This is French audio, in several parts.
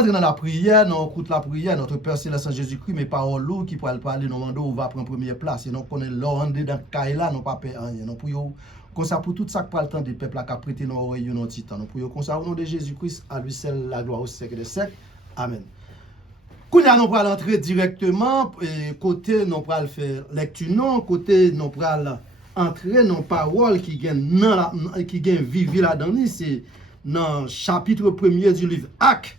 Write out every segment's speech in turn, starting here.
Dans la prière, nous écoute la prière, notre Père Céleste en Jésus-Christ, mais paroles qui pourraient parler, nous demandons où va prendre première place. Et nous connaissons l'ordre dans Kaila, nous pas peur rien. Nous prions comme ça pour tout ça qui prend le temps des peuples qui a prêté nos oreilles, nos titans. Nous prions comme ça au nom de Jésus-Christ, à lui seul la gloire au siècle des siècles. Amen. Quand nous allons entrer directement, côté nous allons faire lecture, non, côté nous allons entrer dans parole qui gagne vivre là-dedans, c'est dans le chapitre 1er du livre Actes.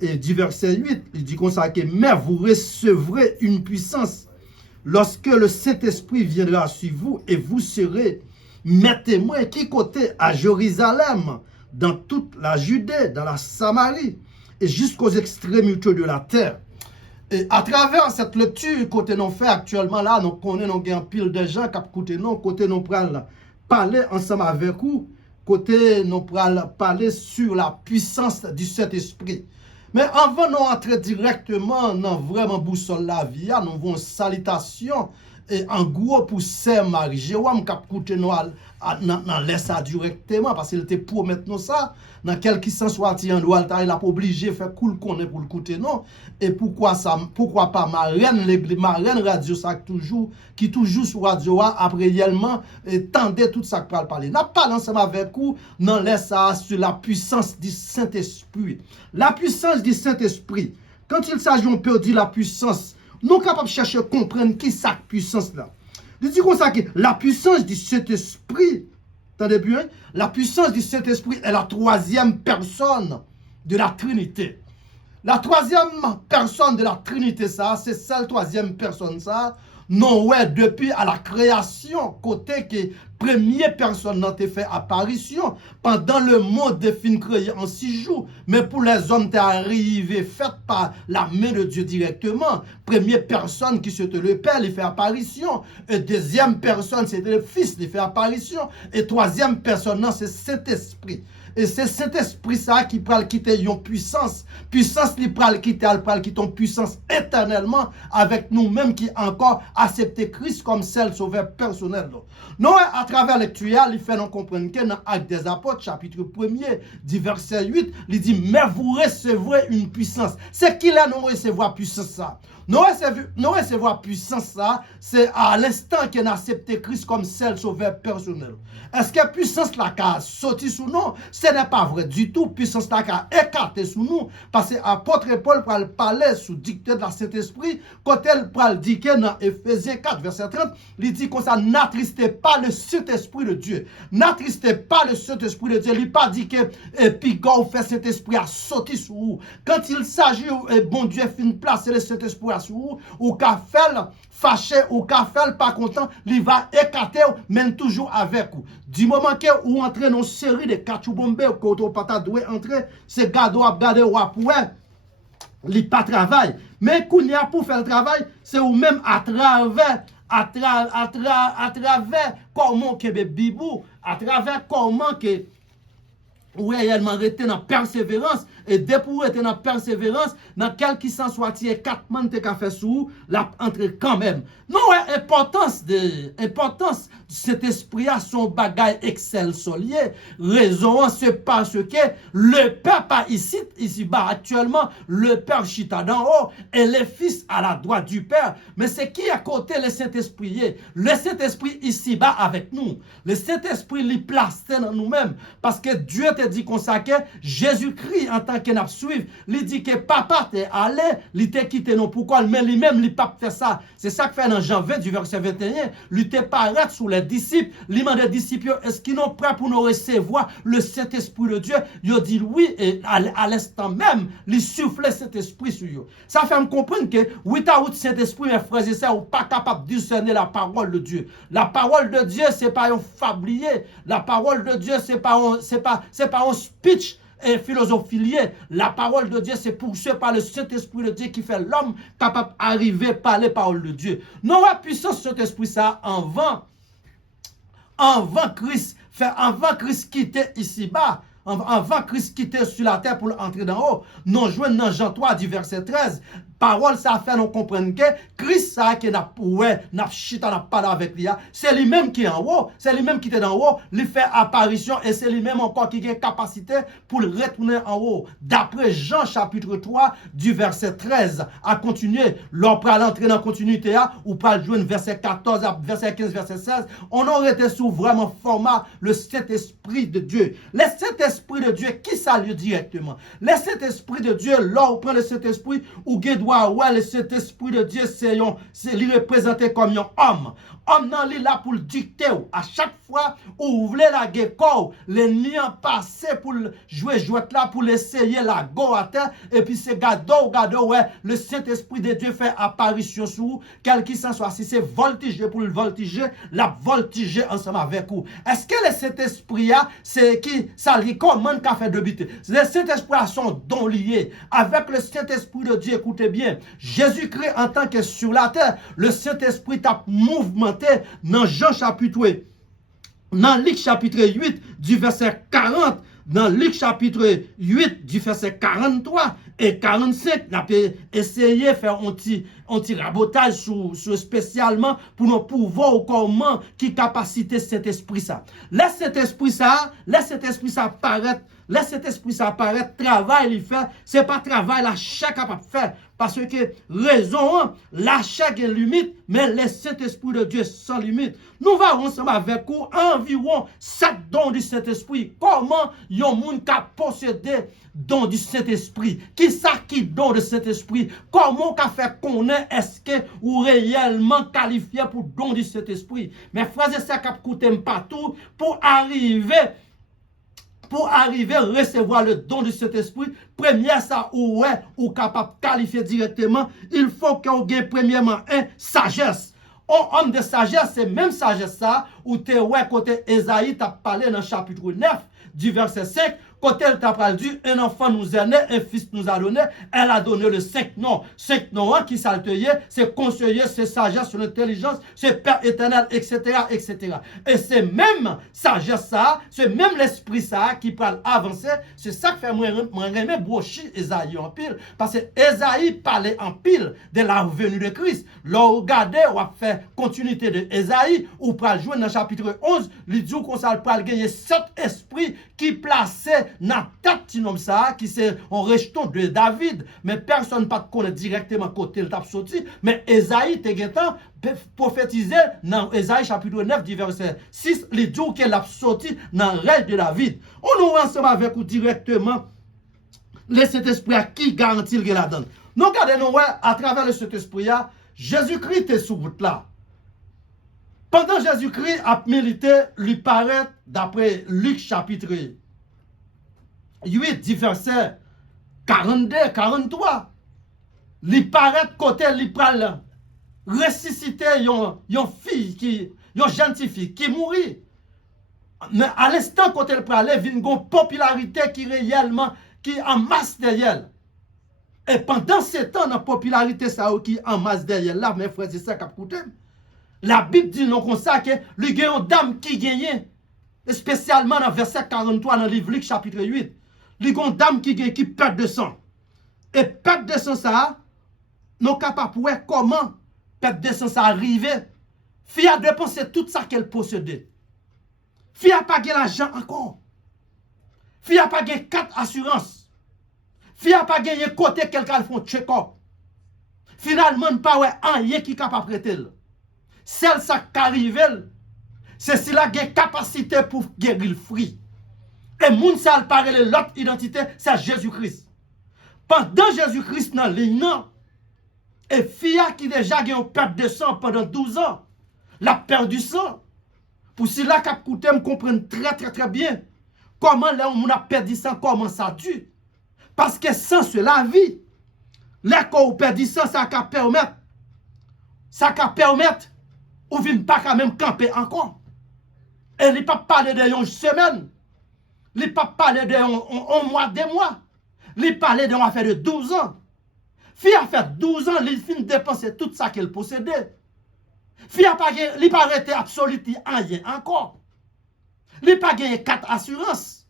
Et du verset 8, il dit comme ça que mais vous recevrez une puissance lorsque le Saint-Esprit viendra sur vous et vous serez mes témoins qui côté à Jérusalem, dans toute la Judée, dans la Samarie et jusqu'aux extrémités de la terre. Et à travers cette lecture, côté nous fait actuellement là, nous connaissons un pile de gens qui écoutent nous, côté nous prenons parler ensemble avec vous, côté nous prenons parler sur la puissance du Saint-Esprit. Mais avant de entrer directement dans vraiment boussole la vie, nous avons une salutation et en gros pour Saint Marie Jérôme qui a écouté nous dans ça directement parce qu'il était pour mettre nous ça dans quelque sens soit il a pas obligé faire cool qu'on est pour écouter nous et pourquoi pas ma reine radio ça qui toujours sur radio après réellement tendait tout ça que parler n'a pas ensemble avec vous dans ça sur la puissance du Saint-Esprit. La puissance du Saint-Esprit, quand il s'agit on peut dire la puissance, nous sommes capables de chercher à comprendre qui est cette puissance-là. Je dis comme ça que la puissance du Saint-Esprit, attendez bien, la puissance du Saint-Esprit est la troisième personne de la Trinité. La troisième personne de la Trinité, ça, c'est celle troisième personne, ça, non, ouais, depuis à la création, côté que première personne n'a fait apparition pendant le monde de fin créé en 6 jours, mais pour les hommes, t'es arrivé fait par la main de Dieu directement. Première personne qui c'était le Père, il fait apparition. Et deuxième personne, c'était le Fils, il fait apparition. Et troisième personne, non, c'est Saint-Esprit. Et c'est cet esprit ça qui peut quitter une puissance. Puissance qui peut quitter une puissance éternellement avec nous-mêmes qui encore accepté Christ comme seul sauveur personnel. Nous, à travers lecture, il fait nous comprendre que dans Actes des Apôtres, chapitre 1er, du verset 8, il dit, mais vous recevrez une puissance. C'est qui là nous recevoir puissance ça? Nous recevoir puissance ça, c'est à l'instant qu'on a accepté Christ comme seul sauveur personnel. Est-ce que puissance là qui a sorti sous nous? Ce n'est pas vrai du tout. Puissance là qui a écarté sous nous. Parce que l'apôtre Paul parlait sous dictée de la Saint-Esprit. Quand elle parle dit que dans Éphésiens 4, verset 30, il dit comme ça, n'attristez pas le Saint-Esprit de Dieu. N'attristez pas le Saint-Esprit de Dieu. Il n'a pas dit que puis quand fait Saint-Esprit à sortir sous vous. Quand il s'agit, bon Dieu fin placer le Saint-Esprit à sous vous, ou qu'a fait fâché, ou qu'a fait pas content, il va écarter, même toujours avec vous. Du moment que vous entrez dans une série de kachoubombe, que vous pas doué entrer, c'est gado à garder ou à pouvoir, il pas travail. Mais qu'on y a pour faire le travail, c'est ou même à travers comment que bibou, à travers comment que ou réellement rester dans persévérance et dès pour être dans persévérance dans quel qui s'en soit il y a 4 man te fait sous la entrer quand même non importance de cet esprit à son bagage excel solier raison c'est parce que le père pas ici bas actuellement le père chita d'en haut et le fils à la droite du père mais c'est qui à côté le Saint-Esprit le Saint-Esprit ici bas avec nous le Saint-Esprit lui placé dans nous-mêmes parce que Dieu te dit comme ça que Jésus-Christ en tant que n'a suivre, il dit que papa t'est allé, il t'a quitté non pourquoi mais lui-même il pas fait ça. C'est ça que fait dans Jean 20 du verset 21, il t'a paraît sous les disciples, il m'a des disciples est-ce qu'ils sont prêts pour nous recevoir le Saint-Esprit de Dieu? Il dit oui et à l'instant même, il souffle cet esprit sur eux. Ça fait me comprendre que oui ta route Saint-Esprit mes frères et sœurs ou pas capable de discerner la parole de Dieu. La parole de Dieu c'est pas un fablier, la parole de Dieu c'est pas un speech et philosophilier. La parole de Dieu, c'est poussé par le Saint-Esprit de Dieu qui fait l'homme capable d'arriver à parler la parole de Dieu. Non, la puissance de cet esprit, ça, avant Christ quittait ici-bas, avant Christ quittait sur la terre pour entrer dans haut, non, joué dans Jean 3, du verset 13, parole ça fait nous comprendre que Christ ça qui n'a chita n'a parlé avec lui, c'est lui-même qui est en haut, c'est lui-même qui est en haut, il fait apparition et c'est lui-même encore qui a capacité pour le retourner en haut. D'après Jean chapitre 3 du verset 13 à continuer, l'on peut l'entrer dans la continuité ou pas jouer verset 14 à verset 15 verset 16, on aurait été sous vraiment format le Saint-Esprit de Dieu. Le Saint-Esprit de Dieu qui salue directement. Le Saint-Esprit de Dieu, là on prend le Saint-Esprit ou doit ouais le Saint-Esprit de Dieu c'est lui représenté comme un homme. Homme nan li là pour le dicter à chaque fois où vous voulez la guéco, les liens passés pour jouer là pour l'essayer la go à terre et puis c'est gado ouais le Saint-Esprit de Dieu fait apparition sur vous, quel qu'il s'en soit, si c'est voltiger pour le voltiger, la voltiger ensemble avec vous. Est-ce que le Saint-Esprit c'est qui ça lui commande qu'a fait de bite? Le Saint-Esprit a son don lié avec le Saint-Esprit de Dieu. Écoutez bien, Jésus-Christ en tant que sur la terre, le Saint-Esprit a mouvementé dans Jean chapitre, dans Luc chapitre 8 du verset 40, dans Luc chapitre 8 du verset 43 et 45, on a essayé de faire un petit rabotage sur spécialement pour nous pouvoir comment qui capacité cet esprit ça. Laisse cet esprit ça paraître. Laisse cet esprit ça apparaître, travail il fait, c'est pas travail la chaque capable faire parce que raison la chaque est limite mais le Saint-Esprit de Dieu sans limite. Nous allons ensemble avec vous environ 7 dons du Saint-Esprit. Comment yon moun ka posséder don du Saint-Esprit? Qui ça qui don de Saint-Esprit? Comment qu'a fait connaître est-ce que ou réellement qualifié pour don du Saint-Esprit? Mais frères et sœurs qui écoutent partout pour arriver à recevoir le don du Saint-Esprit, première ça ou capable de qualifier directement, il faut qu'on gagne premièrement sagesse. Un homme de sagesse, c'est même sagesse ça, où tu es côté Esaïe, tu as parlé dans le chapitre 9 du verset 5, côté elle t'a dit, un enfant nous est né, un fils nous a donné, elle a donné le 5 noms. 5 noms qui s'alteye, c'est conseiller, c'est sagesse, c'est intelligence, c'est Père éternel, etc., etc. Et c'est même sagesse ça, c'est même l'esprit ça qui parle avancer, c'est ça que fait moi remettre brochi Esaïe en pile, parce que Esaïe parlait en pile de la venue de Christ. Là, regardez, on va faire continuité de Esaïe, ou pour jouer dans le chapitre 11, il dit qu'on s'en parle gagner 7 esprits qui plaçaient dans la tête ça, qui c'est un rejeton de David, mais personne ne peut connaître directement côté le tape sorti, mais Esaïe te prophétisé dans Esaïe chapitre 9 du verset 6, il dit qu'elle a sorti dans le règne de David. On nous ensemble avec vous directement le Saint-Esprit qui garantit qu'il la donne. Nous regardons à travers le Saint-Esprit, Jésus-Christ est sur route là. Pendant Jésus-Christ a milité, lui paraît, d'après Luc chapitre 8, du verset 42, 43, lui paraît côté, lui parle, ressusciter une fille, une jeune fille qui mourit. Mais à l'instant, quand elle parle, il y a une popularité qui réellement, qui en masse derrière. Et pendant ce temps, la popularité ça qui en masse derrière là, mes frères et sœurs, la Bible dit non comme ça que il y a une dame qui gagne, spécialement dans verset 43 dans le livre Luc chapitre 8. Il y a une dame qui gagne qui perd de sang. Et perd de sang ça, nous sommes capables de voir comment perd de sang ça arrive. Fille a dépensé tout ça qu'elle possédait. Fille a pas gagné l'argent encore. Fille a pas gagné 4 assurances. Fille a pas gagné côté quelqu'un font check-up. Finalement, pas ouais rien qui est capable de prêter. Celle ça qui arrive, c'est si la a capacité pour guérir le fruit. Et moun ça parle de l'autre identité, c'est Jésus-Christ. Pendant Jésus-Christ dans ligne, et fille qui déjà a une perte de sang pendant 12 ans, la perte du sang. Pour cela qu'a coûté me comprendre très bien comment là on a perdu sang, comment ça dure. Parce que sang c'est la vie. Là quand on perd sang, ça peut permettre ou vient pas quand même camper encore. Et il ne pas parler de une semaine. Il ne pas parler de un mois, 2 mois. Il parler d'une affaire de 12 ans. Fille a fait 12 ans, il finit de dépenser tout ça qu'elle possédait. Fille a pas gagné, il pas arrêté absolument rien encore. Il pas gagné 4 assurances.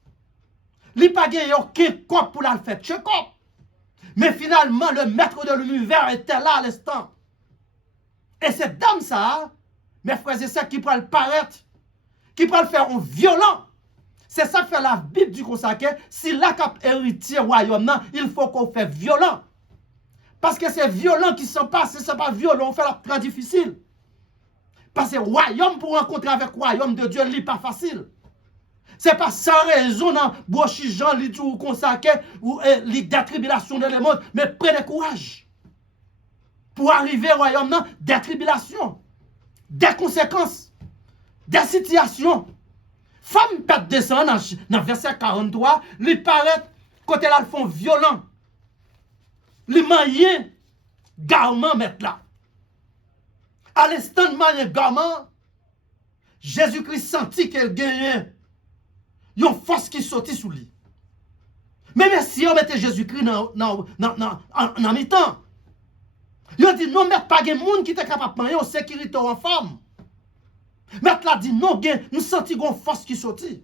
Il pas gagné aucun code pour la faire check-up. Mais finalement, le maître de l'univers était là à l'instant. Et cette dame, ça, mes frères et sœurs, qui pourrait le paraître, qui pourrait le faire en violent. C'est ça que fait la Bible du consacré. Si la cap héritier royaume, il faut qu'on fait violent. Parce que c'est violent qui s'en passe. Si ce n'est pas violent, on fait la très difficile. Parce que royaume pour rencontrer avec royaume de Dieu, n'est pas facile. Ce n'est pas sans raison dans Brochi Jean, li dit ou consacré, ou des tribulations de le monde, mais prenez courage. Pour arriver au royaume, des tribulations, des conséquences, des situations. Femme pète descend dans verset 43, lui paraît, quand elle font violent, les moyens garment mettre là. À l'instant de moyen garment, Jésus-Christ sentit qu'elle gagnait une force qui sortit sous lui. Mais si on mettait Jésus-Christ dans mi-temps, il a dit non, mais pas de monde qui était capable de manier en sécurité en femme. Maître l'a dit non, nous sentons une force qui sortit.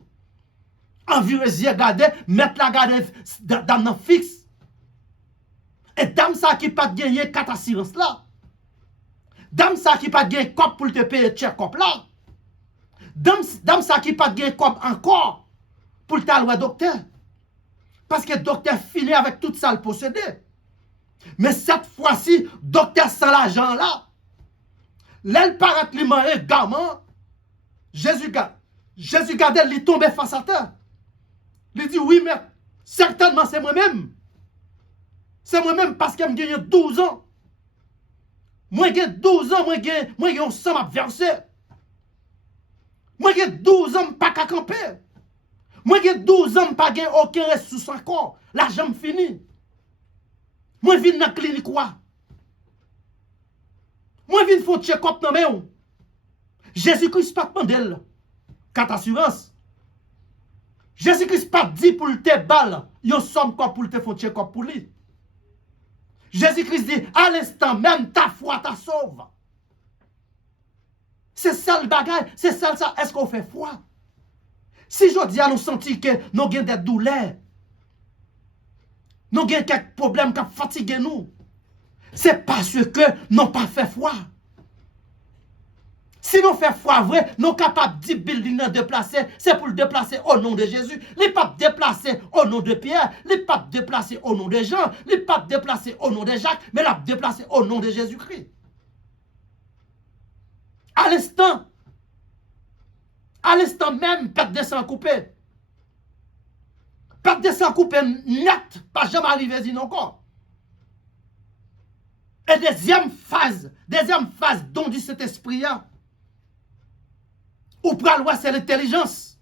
Environ les yeux gardés, maître la gardé dans le fixe. Et dame ça qui pas gagné 4 assurances là. Dame ça qui pas gagné cop pour te payer check cop là. Dame ça qui pas gagné cop encore pour te aller au docteur. Parce que le docteur finit avec tout ça le possédé. Mais cette fois-ci, docteur sans l'argent là, l'aile paraît lui manger gamin. Jésus garde, il tombe face à terre. Il dit oui, mais certainement c'est moi-même. C'est moi-même parce que j'ai 12 ans. Moi j'ai 12 ans, moi j'ai un sang à verser. Moi j'ai 12 ans, pas qu'à camper. Moi j'ai 12 ans, pas j'ai aucun ressource encore. L'argent fini. Moi je viens dans la clinique quoi. Moi je viens faire check-up dans mes mains. Jésus-Christ pas demandé 4 assurances. Jésus-Christ pas dit pour te balle, yon somme quoi pour te faire check-up pour lui. Jésus-Christ dit à l'instant même ta foi t'a sauve. C'est ça le bagage, c'est ça. Est-ce qu'on fait foi? Si je dis à nous sentir que nous avons des douleurs, nous avons quelques problèmes qui fatiguent nous, c'est parce que nous n'avons pas fait foi. Si nous faisons foi vrai, nous sommes capables de building de déplacer, c'est pour le déplacer au nom de Jésus. Les papes déplacer au nom de Pierre, les papes déplacer au nom de Jean, les papes déplacer au nom de Jacques, mais la déplacer au nom de Jésus-Christ. À l'instant même, perte de sang coupé. Perte de sang coupé net, pas jamais arrivé ici encore. Et deuxième phase dont dit cet esprit-là, ou pour loi, c'est l'intelligence.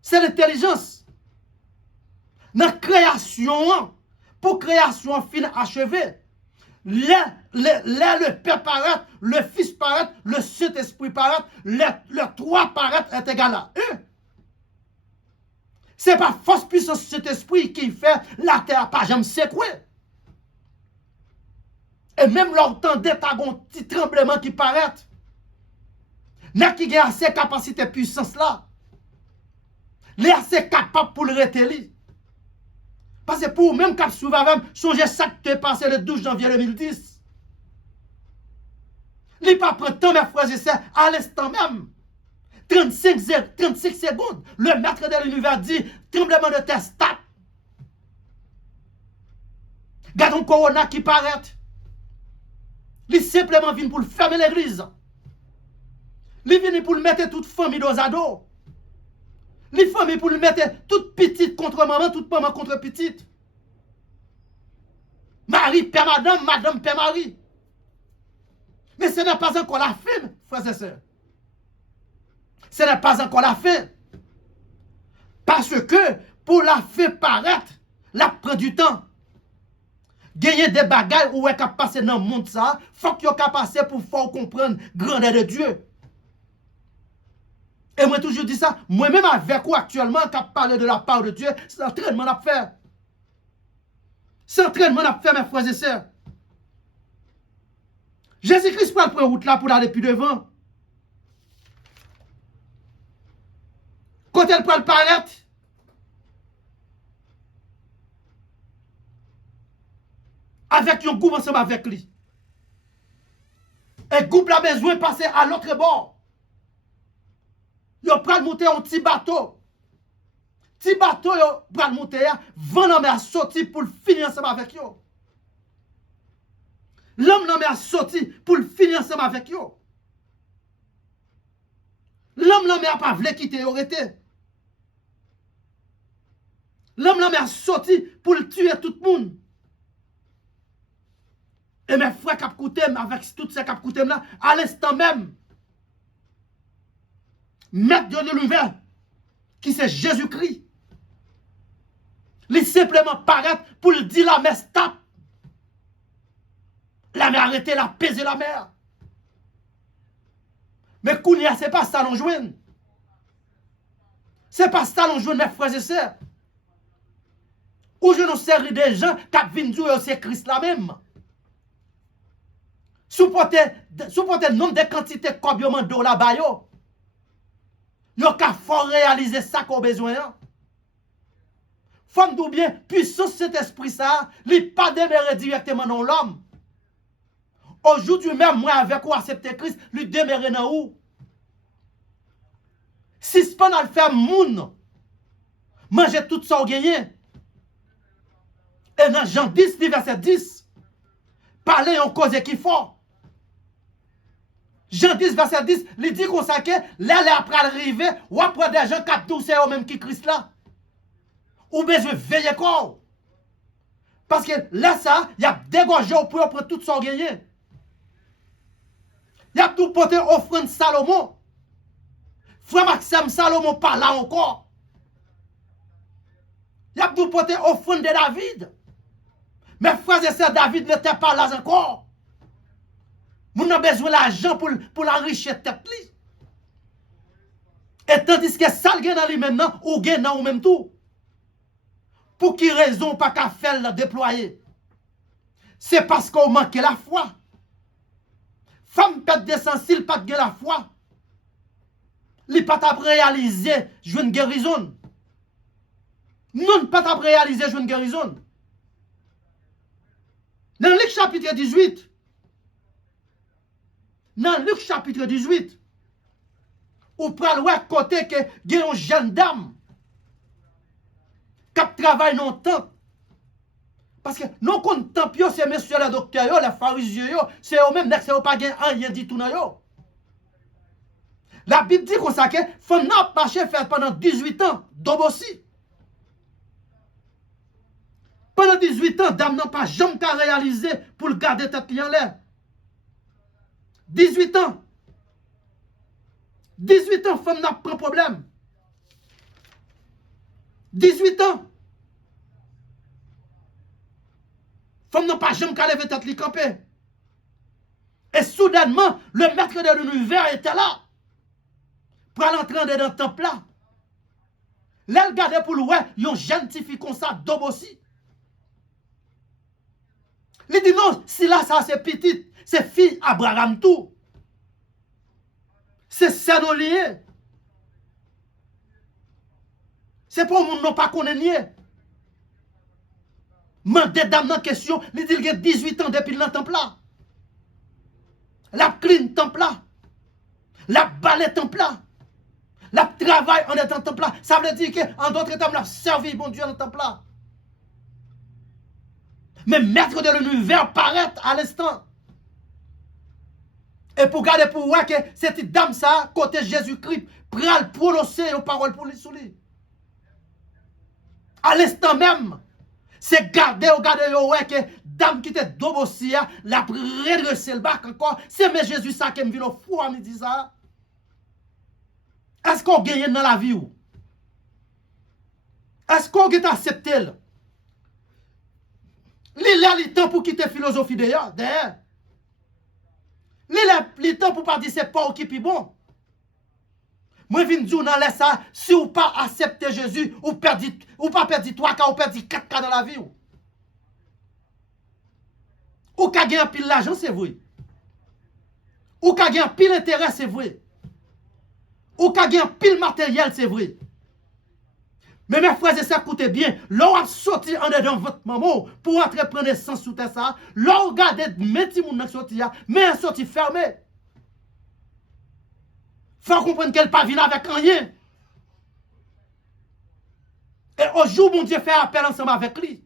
C'est l'intelligence. Dans la création, pour création fin achevée, le Père paraît, le Fils paraît, le Saint-Esprit paraît, le trois paraît est égal à eux. Ce n'est pas force puissance cet esprit qui fait la terre pas jamais secouer. Et même l'entendez, t'as un petit tremblement qui paraît. N'a qui a assez capacité puissance là. Il est assez capable pour le retenir. Parce que pour même cap souverain, songez ça qui est passé le 12 janvier 2010. Il n'est pas prêt temps, mes frères et sœurs, à l'instant même. 35 secondes, le maître de l'univers dit, tremblement de terre, stop. Gardons corona qui paraît. Il simplement vient pour le fermer l'église. Il vient pour le mettre toute famille dos à dos. Les familles pour le mettre toute petite contre maman, toute maman contre petite. Marie, père, madame, père, Marie. Mais ce n'est pas encore la fin, frères et sœurs. Ce n'est pas encore la fin. Parce que pour la fin paraître, la prend du temps. Gagner des bagailles où est capable passer dans le monde ça, faut qu'il y ait passer pour faire comprendre la grandeur de Dieu. Et moi toujours dis ça, moi-même avec vous actuellement, quand je parle de la part de Dieu, c'est l'entraînement à faire. C'est l'entraînement à faire, mes frères et sœurs. Jésus-Christ prend la route là pour aller plus devant. Quand elle prend le paraître, avec un groupe ensemble avec lui. Et groupe la besoin de passer à l'autre bord. Yo pral monter un petit bateau. Petit bateau yo pral monter, vent nan mer sorti pour finir ensemble avec yo. L'homme nan mer sorti pour finir ensemble avec yo. L'homme nan mer pas vle quitter yo rete. L'homme nan mer sorti pour tuer tout le monde. Et mes frères qui ont avec tout ces qui ont là, à l'instant même, maître de l'univers, qui c'est Jésus-Christ, il simplement paraît pour le dire la mer stop. La mer arrêtée, la pesé la mer. Mais Kounia, ce n'est pas ça l'on joue. Ce n'est pas ça l'on joue, mes frères et sœurs. Ou je nous série de gens qui viennent dire c'est Christ là même. Supporter nombre de quantités de combien de là-bas yo. Yo ka faut réaliser ça qu'on besoin. Faut nous bien puissance cet esprit ça, il pas demeurer directement dans l'homme. Aujourd'hui même moi avec ou accepter Christ, lui demeurer dans où? Si ce pas le faire moun manger tout ça au gagné. Et dans Jean 10, verset 10, parler en cause qui faut. Jean 10, verset 10, il dit qu'on sait que là, après arriver, ou après des gens qui tous c'est eux même qui Christ là. Ou bien je veille quoi. Parce que là, ça, il y a dégagé pour prendre tout son gagné. Il y a tout porté offrande Salomon. Frère Maxime Salomon pas là encore. Il y a tout porté offrande de David. Mais frères et sœurs, David n'était pas là encore. Nous avons besoin d'argent pour l'enrichir tête. Et tandis que ça le dans lui maintenant, ou gagne dans ou même tout. Pour qui raison pas qu'à faire le déployer? C'est parce qu'on manque la foi. Femme pète des sens, s'il pas de la foi. Il pas t'a réaliser une guérison. Non pas t'a réaliser une guérison. Dans Luc chapitre 18. Dans Luc chapitre 18. Ou pral ouais côté que il y a une jeune dame qui travaille dans le temple. Parce que non qu'on temple c'est messieurs les docteurs, les pharisiens, c'est eux-mêmes qui n'ont pas rien dit tout dans yo. La Bible dit qu'on sait que faut n'a marché faire pendant 18 ans d'obossi. Pendant 18 ans, dame n'a pas jamais qu'à réaliser pour le garder tête en l'air. 18 ans. 18 ans, femme n'a pas de problème. 18 ans. Femme n'a pas jamais qu'à lever tête li camper. Et soudainement, le maître de l'univers était là. Pour aller entrer dans le temple là. Là, elle regardait pour le ouais, yon jeune fille comme ça, d'homme aussi. Il dit non, si là, ça c'est petite, c'est fille Abraham tout. C'est ça non lié. C'est pour moun non pas connaît lié. Mandé dame dans question, il dit qu'il a 18 ans depuis le temple là. La clean temple là. La balai temple là. La travail en étant temple là. Ça veut dire qu'en d'autres termes, la servi bon Dieu dans le temple là. Mais maître de l'univers paraît à l'instant. Et pour garder pour voir que cette dame ça, côté Jésus-Christ, pral prononcer une parole pour lui sous lui. À l'instant même, c'est garder ouais que dame qui était d'Obosia, la redresser le bac encore. C'est mais Jésus ça qui me vient au fou à me dire ça. Est-ce qu'on gagne dans la vie ou? Est-ce qu'on gagne accepté? Il a le temps pour quitter la philosophie d'ailleurs. Il a le temps pour pas dire c'est pas qui est bon. Moi, je viens dire dans ça, si vous pas accepter Jésus, ou pas perdu 3 cas, ou perdu 4 cas dans la vie. Ou qu'à gagner pile l'argent, c'est vrai. Ou qu'à gagner pile intérêt, c'est vrai. Ou qu'à gagner pile matériel, c'est vrai. Mais mes frères et sœurs, écoutez bien, l'on a sorti en dedans votre maman pour entrer prendre naissance sous terre ça, l'on regarde mes petits moun sorti mais un sorti fermé. Faut comprendre qu'elle pas venir avec rien. Et au jour où mon Dieu fait appel ensemble avec lui.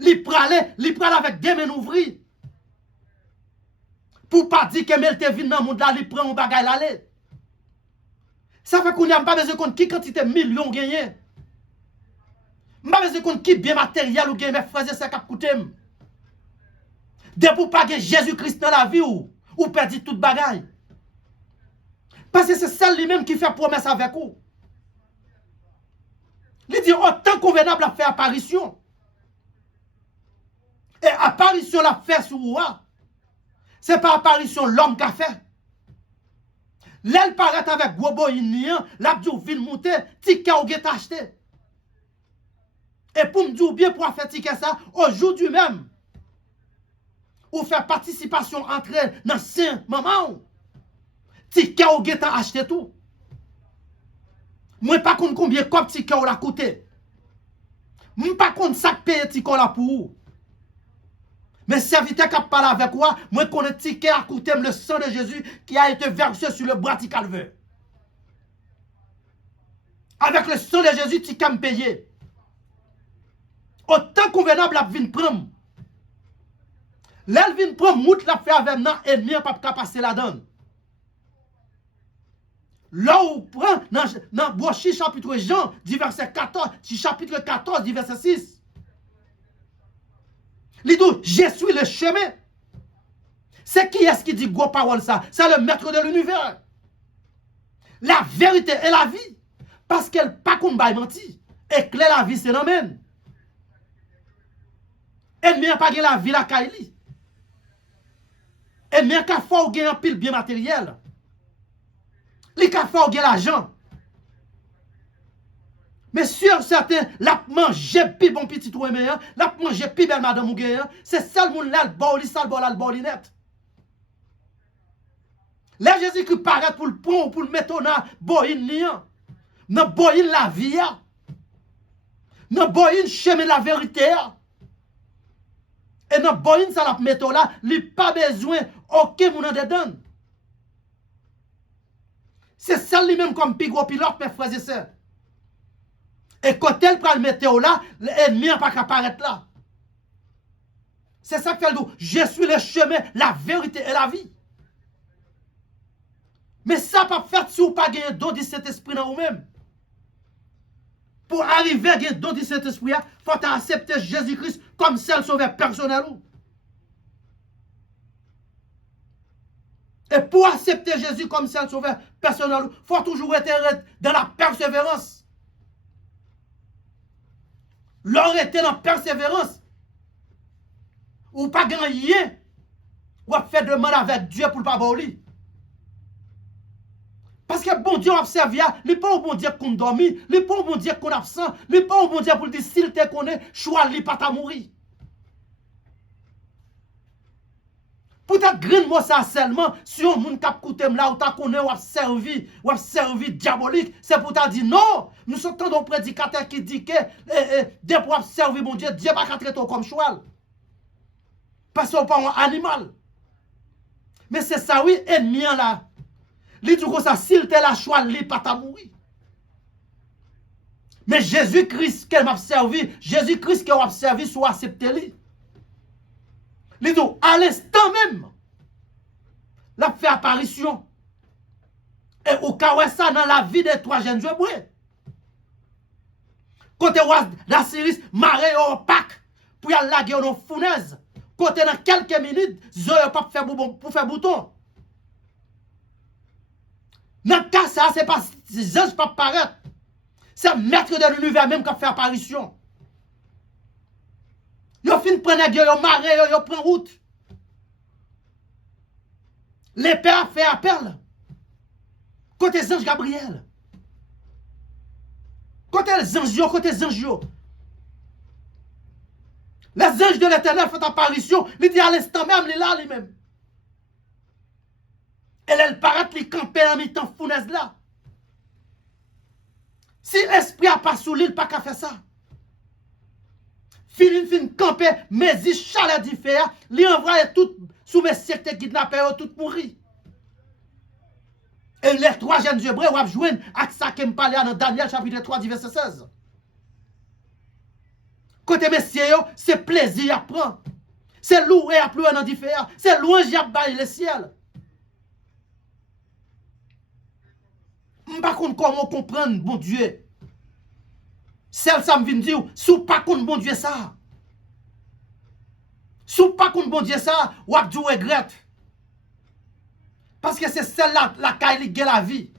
Li prale avec des mains ouvertes. Pour pas dire que elle te vient dans le monde là, li prend un bagay l'aller. Ça fait qu'on n'a pas besoin de compte qui quantité de millions gagné. Pas besoin de compte qui bien matériel ou gagné mes frères et sœurs qui coûté. De pour pas gagner Jésus-Christ dans la vie ou perdre toute bagaille. Parce que c'est celle lui-même qui fait promesse avec vous. Il dit autant convenable à faire apparition. Et apparition la fait sur vous. Ce n'est pas apparition l'homme qui a fait. L'elle paraît avec gros boïnien, l'abdou vin monter, ticket ou get acheté. Et pour me dire bien pour faire ticket ça, aujourd'hui même, ou faire participation entre elles dans 5 moments, ticket ou get acheté tout. Moi, pas compte combien de ticket ou la coûté. Moi, pas compte ça paye ticket là pour vous. Mais serviteur qui parle avec moi connais ticket à coûter le sang de Jésus qui a été versé sur le bras du calvaire. Avec le sang de Jésus, tu peux me payer. Autant convenable la vin prendre. L'elle vin prendre, mout la fait avec nous, ennemi pas passer la donne. Là où prend dans Bochi chapitre Jean, du verset 14, chapitre 14, du verset 6. Il dit, je suis le chemin. C'est qui est-ce qui dit gros parole ça? C'est le maître de l'univers. La vérité et la vie. Parce qu'elle pas qu'on baille menti. Et que la vie c'est l'amène. Elle n'a pas la vie la Kaili. Elle n'a qu'à faire gagner un pile bien matériel. Elle n'a qu'à faire gagner l'argent. Mais sur certains, la manger pi bon petit ou meilleur, la manger pi belle madame ou gagnant, c'est seul moun là le boli sale bol al bolinette. Là Jésus qui paraît pour le pont pour le mettre dans boïn nian. Dans boïn la vie. Dans boïn chemin la vérité. Et dans boïn ça la mettre là, il pas besoin aucun moun dedans. C'est celle lui-même comme pi gros pilote mes frères et sœurs. Et quand elle prend le météo là, l'ennemi n'a pas qu'à apparaître là. C'est ça que fait le dos. Je suis le chemin, la vérité et la vie. Mais ça pas fait si vous pas gagner don de cet esprit dans vous-même. Pour arriver à gagner don de cet esprit, il faut accepter Jésus-Christ comme seul sauveur personnel. Et pour accepter Jésus comme seul sauveur personnel, il faut toujours être dans la persévérance. L'or était dans la persévérance. Ou pas gagner. Ou faire demande avec Dieu pour ne pas bouler. Parce que bon Dieu observe, il n'est pas au bon Dieu qu'on dormit, il n'est pas au bon Dieu qu'on absent, il n'est pas au bon Dieu pour dire s'il te connaît, choix lui pas ta mourir. Peut-être green moi ça seulement si on moun k'ap koutem là ou ta connaît ou a servi diabolique, c'est pour ta dire non, nous sommes un prédicateur qui dit que Dieu pour servir mon Dieu, Dieu pas traiter comme cheval. Parce qu'on pas un animal. Mais c'est ça oui ennemi là. Li dit comme ça s'il te la cheval li pas ta mourir. Mais Jésus-Christ qu'elle m'a servi, Jésus-Christ qu'elle m'a servi soit accepté li. Li dit à l'instant même la fait apparition. Et au cas où ça dans la vie des 3 jeunes joueurs. Côté la Syrie maré au pack pour y aller laguer dans fournaise. Côté dans quelques minutes, zoyo pas pour faire bouton. Dans le cas ça c'est pas les anges pas paraître. C'est maître de l'univers même qui fait apparition. Yo fin prendre yo maré yo prend route. Les pères fait appel. Côté ange Gabriel. Côté les anges, côté les anges. Les anges de l'Éternel font apparition. Il dit à l'instant même, il est là lui-même. Et elle paraît, il camper en mi-temps fournaise là. Si l'esprit a pas sous l'île, pas qu'à faire ça. Fin camper, mais il chalet di fait, li envoie tout sous mes sectes kidnappés, tout mourir. Et les 3 jeunes hébreux ont joué avec ça qui me parlait dans Daniel chapitre 3, verset 16. Côté messieurs, c'est plaisir à prendre. C'est louer à plus dans différent. C'est louange à bailler le ciel. Je ne sais pas comment comprendre, bon Dieu. Celle ça me vient dire, sous pas qu'on bon Dieu ça. Sous pas qu'on bon Dieu ça, ou a du regret. Parce que c'est celle-là, la caille qui a la vie.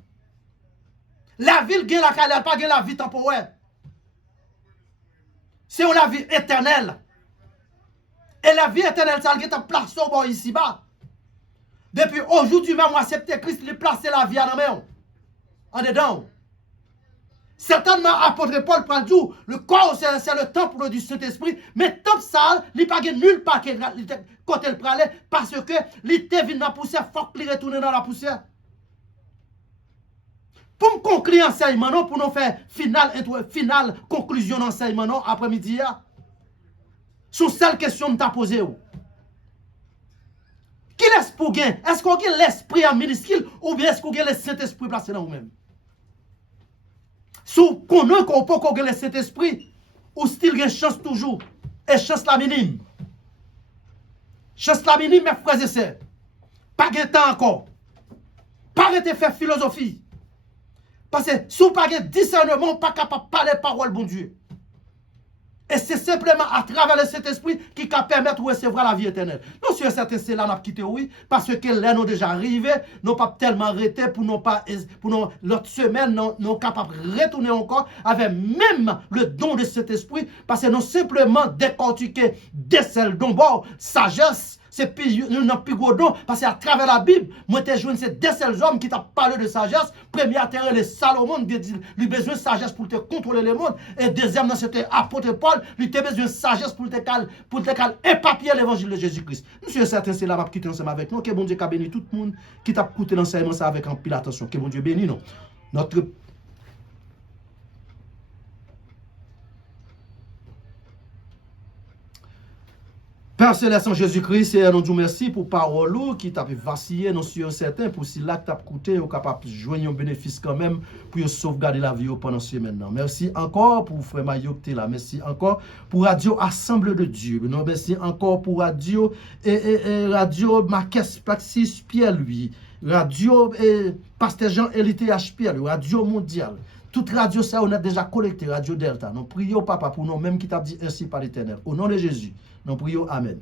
La ville qui a la caille, elle pas la vie temporaire. C'est la vie éternelle. Et la vie éternelle, ça a place au bord ici-bas. Depuis aujourd'hui, même, moi, accepté Christ, il a placé la vie en main. En dedans. Certainement, apôtre Paul prend le jour, le corps, c'est le temple du Saint-Esprit, mais temple ça, il n'y a pas nulle part quand elle prend parce que l'été vient dans la poussière, il faut qu'il retourne dans la poussière. Pour me conclure l'enseignement, pour nous faire finale conclusion d'enseignement après-midi, sur celle question que je t'ai posée. Qui laisse pour gagner? Est-ce qu'on a l'esprit en minuscule ou bien est-ce qu'on a le Saint-Esprit placé dans vous-même? Si on connaît qu'on peut qu'on a le Saint-Esprit, ou style une chance toujours, et chance la minime. Chance la minime, mes frères et sœurs. Pas de temps encore. Pas arrêter de faire philosophie. Parce que si vous n'avez pas de discernement, pas capable de parler parole, bon Dieu. Et c'est simplement à travers le Saint-Esprit qui peut permettre de recevoir la vie éternelle. Nous, sur certains, c'est là, nous avons quitté, oui, parce que là, nous déjà arrivés, nous pas tellement arrêté pour l'autre semaine, nous capables de retourner encore avec même le don de cet esprit, parce que nous simplement décortiquer des celles dont bon, sagesse. C'est plus gros don, parce qu'à travers la Bible, moi, j'ai joué ces deux seuls hommes qui t'ont parlé de sagesse. Premier, c'était le Salomon, qui a besoin de sagesse pour te contrôler le monde. Et deuxième, c'était l'apôtre Paul, qui a besoin de sagesse pour te épapier l'évangile de Jésus-Christ. Monsieur certain, c'est là qui est ensemble avec nous. Que bon Dieu a béni tout le monde qui t'a écouté l'enseignement ça avec un pile attention. Que bon Dieu béni nous. Notre Père Céleste en Jésus-Christ, et nous disons merci pour parole qui t'a vacillé, nous sommes certains, pour si là que tu as coûté, ou capable de joindre un bénéfice quand même, pour sauvegarder la vie pendant ce maintenant. Merci encore pour Frère Mayo qui est là. Merci encore pour Radio Assemblée de Dieu. Merci encore pour Radio Radio Marquès Praxis Pierre lui. Radio Pasteur Jean Élité H. Pierre, Radio Mondial. Toute radio ça, on a déjà collecté, Radio Delta. Nous prions, Papa, pour nous-mêmes qui t'a dit ainsi par l'Éternel. Au nom de Jésus, nous prions, Amen.